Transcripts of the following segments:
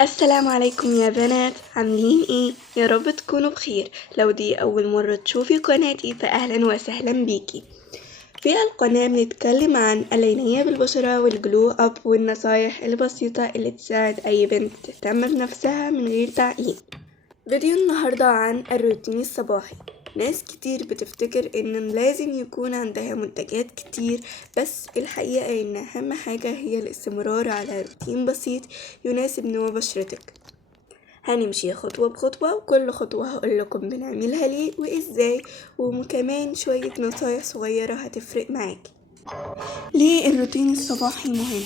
السلام عليكم يا بنات، عاملين ايه؟ يا رب تكونوا بخير. لو دي اول مرة تشوفي قناتي فاهلا وسهلا بيكي. في القناة بنتكلم عن العناية بالبشرة والجلو اب والنصايح البسيطة اللي تساعد اي بنت تهتم بنفسها من غير تعقيد. فيديو النهاردة عن الروتين الصباحي. ناس كتير بتفتكر ان لازم يكون عندها منتجات كتير، بس الحقيقة ان اهم حاجة هي الاستمرار على روتين بسيط يناسب نوع بشرتك. هنمشي خطوة بخطوة، وكل خطوة هقولكم بنعملها ليه وازاي، وكمان شوية نصايح صغيرة هتفرق معاكي. ليه الروتين الصباحي مهم؟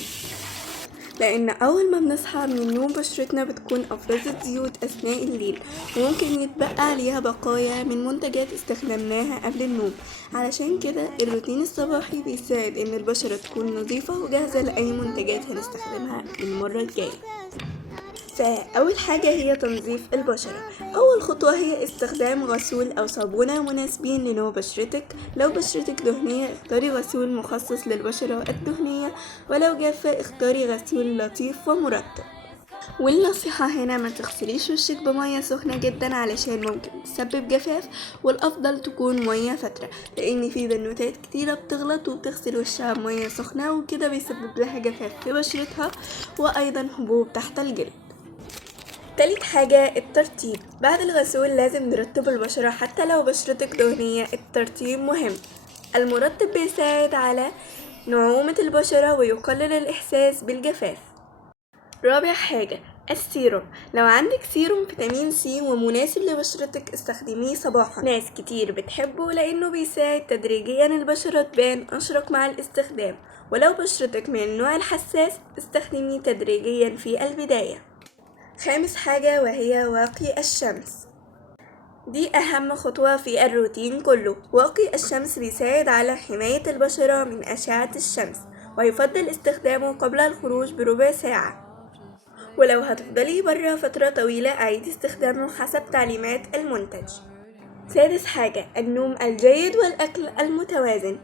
لأن أول ما بنصحى من النوم بشرتنا بتكون أفرزت زيوت أثناء الليل، وممكن يتبقى عليها بقايا من منتجات استخدمناها قبل النوم. علشان كده الروتين الصباحي بيساعد إن البشرة تكون نظيفة وجاهزة لأي منتجات هنستخدمها المرة الجاية. فأول حاجة هي تنظيف البشرة. أول خطوة هي استخدام غسول أو صابونة مناسبين لنوع بشرتك. لو بشرتك دهنية اختاري غسول مخصص للبشرة الدهنية، ولو جافة اختاري غسول لطيف ومرطب. والنصيحة هنا ما تغسليش وشك بمية سخنة جدا علشان ممكن تسبب جفاف، والأفضل تكون مية فترة، لأن في بنوتات كتيرة بتغلط وبتغسل وشها بمية سخنة وكده بيسبب لها جفاف في بشرتها وأيضا حبوب تحت الجلد. تالت حاجة الترطيب. بعد الغسول لازم نرطب البشرة حتى لو بشرتك دهنية، الترطيب مهم. المرطب بيساعد على نعومة البشرة ويقلل الإحساس بالجفاف. رابع حاجة السيروم. لو عندك سيروم فيتامين سي ومناسب لبشرتك استخدميه صباحا. ناس كتير بتحبه لأنه بيساعد تدريجيا البشرة تبان أشرق مع الاستخدام، ولو بشرتك من النوع الحساس استخدميه تدريجيا في البداية. خامس حاجة وهي واقي الشمس. دي أهم خطوة في الروتين كله. واقي الشمس بيساعد على حماية البشرة من أشعة الشمس، ويفضل استخدامه قبل الخروج بربع ساعة، ولو هتفضلي برا فترة طويلة أعيدي استخدامه حسب تعليمات المنتج. سادس حاجة النوم الجيد والأكل المتوازن.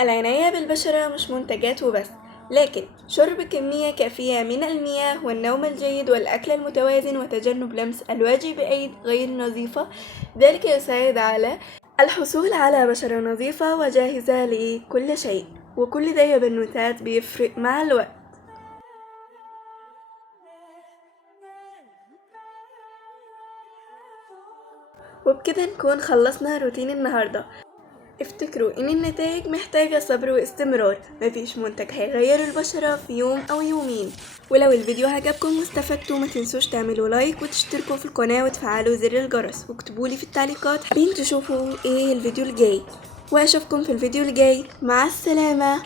العناية بالبشرة مش منتجات وبس، لكن شرب كمية كافية من المياه والنوم الجيد والأكل المتوازن وتجنب لمس الوجه بأيد غير نظيفة. ذلك يساعد على الحصول على بشرة نظيفة وجاهزة لكل شيء، وكل ده يا بنوتات بيفرق مع الوقت. وبكده نكون خلصنا روتين النهاردة. افتكروا ان النتائج محتاجة صبر واستمرار، مفيش منتج هيغير البشرة في يوم او يومين. ولو الفيديو عجبكم واستفدتوا ما تنسوش تعملوا لايك وتشتركوا في القناة وتفعلوا زر الجرس، واكتبولي في التعليقات حابين تشوفوا ايه الفيديو الجاي. واشوفكم في الفيديو الجاي، مع السلامة.